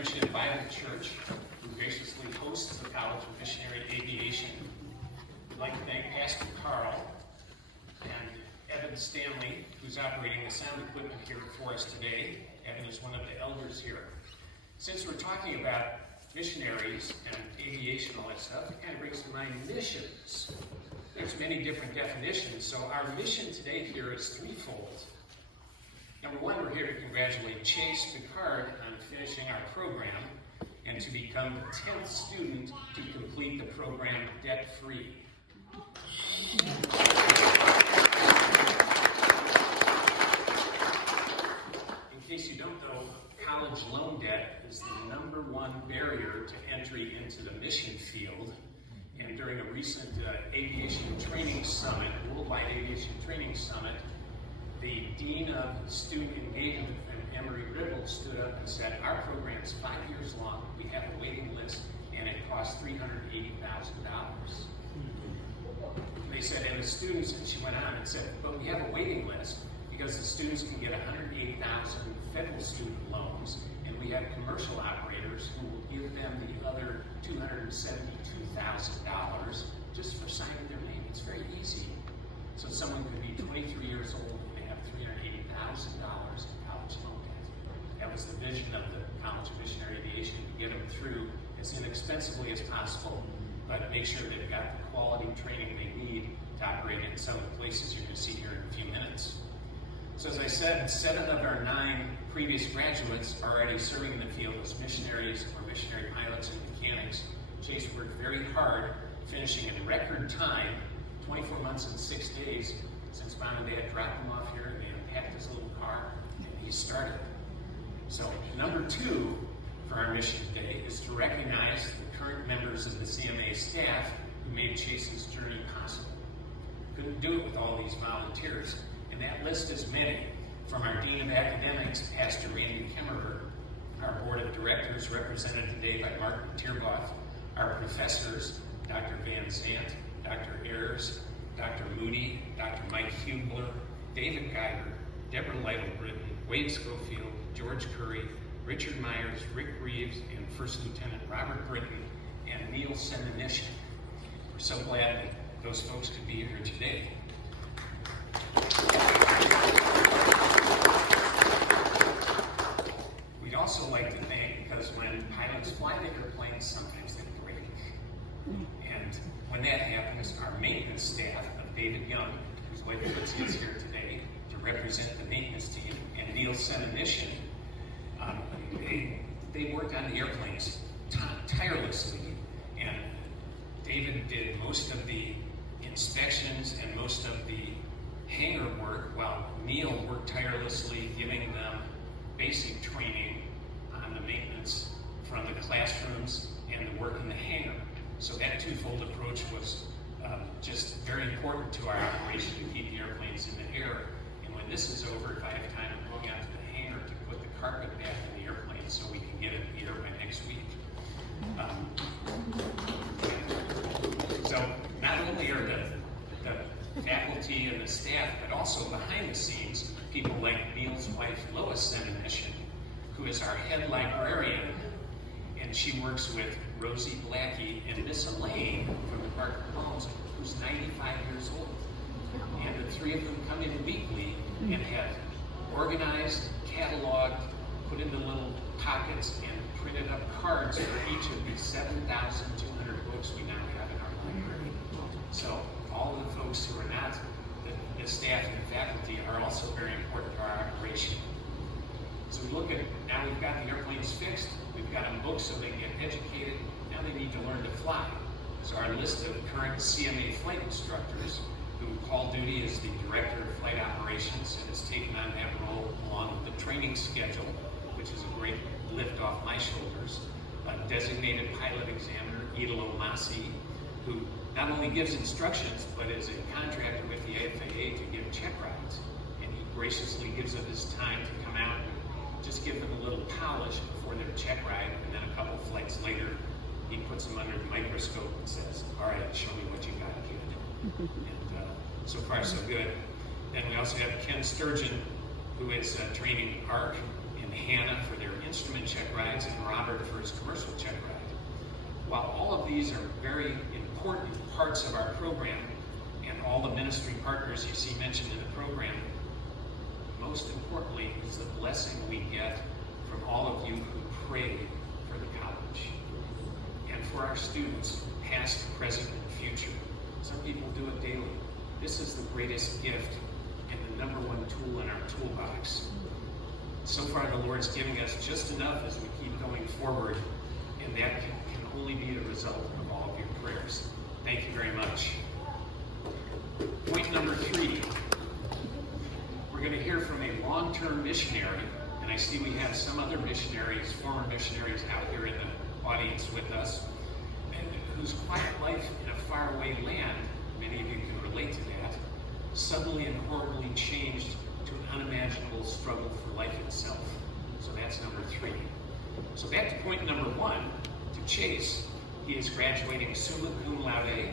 Friendship Bible Church, who graciously hosts the College of Missionary Aviation. We'd like to thank Pastor Carl and Evan Stanley, who's operating the sound equipment here for us today. Evan is one of the elders here. Since we're talking about missionaries and aviation, all that stuff, it kind of brings to mind missions. There's many different definitions, so our mission today here is threefold. Number one, we're here to congratulate Chase Picard on finishing our program and to become the 10th student to complete the program debt-free. In case you don't know, college loan debt is the number one barrier to entry into the mission field. And during a recent aviation training summit, Worldwide Aviation Training Summit, the Dean of Student Engagement, Emery Ribble, stood up and said, our program's 5 years long, we have a waiting list, and it costs $380,000. They said, and the students, and she went on and said, but we have a waiting list because the students can get $108,000 federal student loans, and we have commercial operators who will give them the other $272,000 just for signing their name. It's very easy. So someone could be 23 years old and they have $380,000 in college loan debt. That was the vision of the College of Missionary Aviation, to get them through as inexpensively as possible, but make sure they've got the quality training they need to operate in some of the places you're going to see here in a few minutes. So as I said, 7 of our 9 previous graduates are already serving in the field as missionaries or missionary pilots and mechanics. Chase worked very hard, finishing in record time, 24 months and 6 days, since Mom and Dad dropped him off here and they unpacked his little car and he started. So number 2 for our mission today is to recognize the current members of the CMA staff who made Chase's journey possible. Couldn't do it with all these volunteers, and that list is many. From our Dean of Academics, Pastor Randy Kimmerer, our Board of Directors represented today by Martin Tierboth, our professors, Dr. Van Zandt, Dr. Ayers, Dr. Moody, Dr. Mike Hubler, David Geiger, Deborah Lytle-Britton, Wade Schofield, George Curry, Richard Myers, Rick Reeves, and First Lieutenant Robert Britton, and Neil Semenishin. We're so glad that those folks could be here today. We'd also like to thank, because when pilots fly the airplanes, sometimes they break. And when that happens, our maintenance staff of David Young, whose wife Fritzy is here today to represent the maintenance team, and Neil Semenishin, they worked on the airplanes tirelessly. And David did most of the inspections and most of the hangar work, while Neil worked tirelessly giving them basic training on the maintenance from the classrooms and the work in the hangar. So that twofold approach was just very important to our operation to keep the airplanes in the air. And when this is over, if I have time, I'm going out to the hangar to put the carpet back in the airplane so we can get it in the air by next week. So not only are the faculty and the staff, but also behind the scenes, people like Neil's wife, Lois Semenishin, who is our head librarian, and she works with Rosie Blackie and Miss Elaine from the Parker Palms, who's 95 years old. And the 3 of them come in weekly and have organized, cataloged, put into little pockets, and printed up cards for each of these 7,200 books we now have in our library. So all of the folks who are not the staff and the faculty are also very important to our operation. So we look at, now we've got the airplanes fixed, we've got them booked so they can get educated, now they need to learn to fly. So our list of current CMA flight instructors, who call duty as the Director of Flight Operations and has taken on that role along with the training schedule, which is a great lift off my shoulders. A designated pilot examiner, Idolo Masi, who not only gives instructions, but is in contract with the FAA to give check rides. And he graciously gives up his time to come out and just give them a little polish before their check ride, and then a couple of flights later, he puts them under the microscope and says, all right, show me what you got, kid. And so far, so good. Then we also have Ken Sturgeon, who is training ARC and Hannah for their instrument check rides and Robert for his commercial check ride. While all of these are very important parts of our program, and all the ministry partners you see mentioned in the program, most importantly is the blessing we get from all of you who pray for the college and for our students, past, present, and future. Some people do it daily. This is the greatest gift and the number one tool in our toolbox. So far, the Lord's giving us just enough as we keep going forward, and that can only be the result of all of your prayers. Thank you very much. Point number 3. We're going to hear from a long-term missionary, and I see we have some other missionaries, former missionaries out here in the audience with us, and whose quiet life in a faraway land, many of you can relate to that, suddenly and horribly changed to an unimaginable struggle for life itself. So that's number 3. So back to point number 1, to Chase. He is graduating summa cum laude,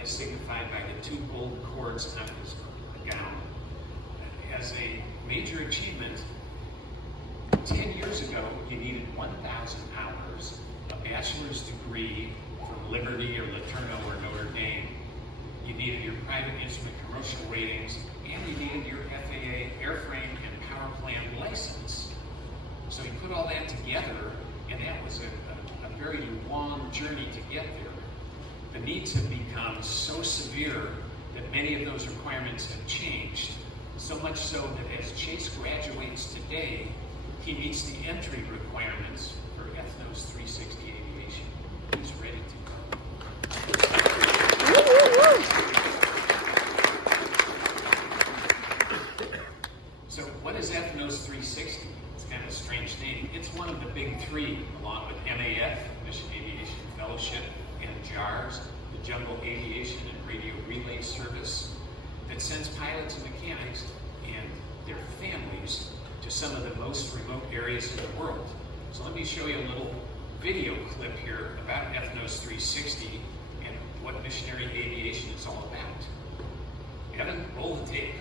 as signified by the 2 gold cords on his gown. As a major achievement, 10 years ago, he needed 1,000 hours, a bachelor's degree from Liberty or LeTourneau or Notre Dame. You needed your private instrument commercial ratings, and you needed your FAA airframe and power plant license. So he put all that together, and that was a very long journey to get there. The needs have become so severe that many of those requirements have changed, so much so that as Chase graduates today, he meets the entry requirements for Ethnos 360 Aviation. He's ready to go. So what is Ethnos 360? It's kind of a strange name. It's one of the big 3, along with MAF, Mission Aviation Fellowship, and JARS, the Jungle Aviation and Radio Relay Service, that sends pilots and mechanics and their families to some of the most remote areas in the world. So let me show you a little video clip here about Ethnos 360 and what missionary aviation is all about. Evan, roll the tape.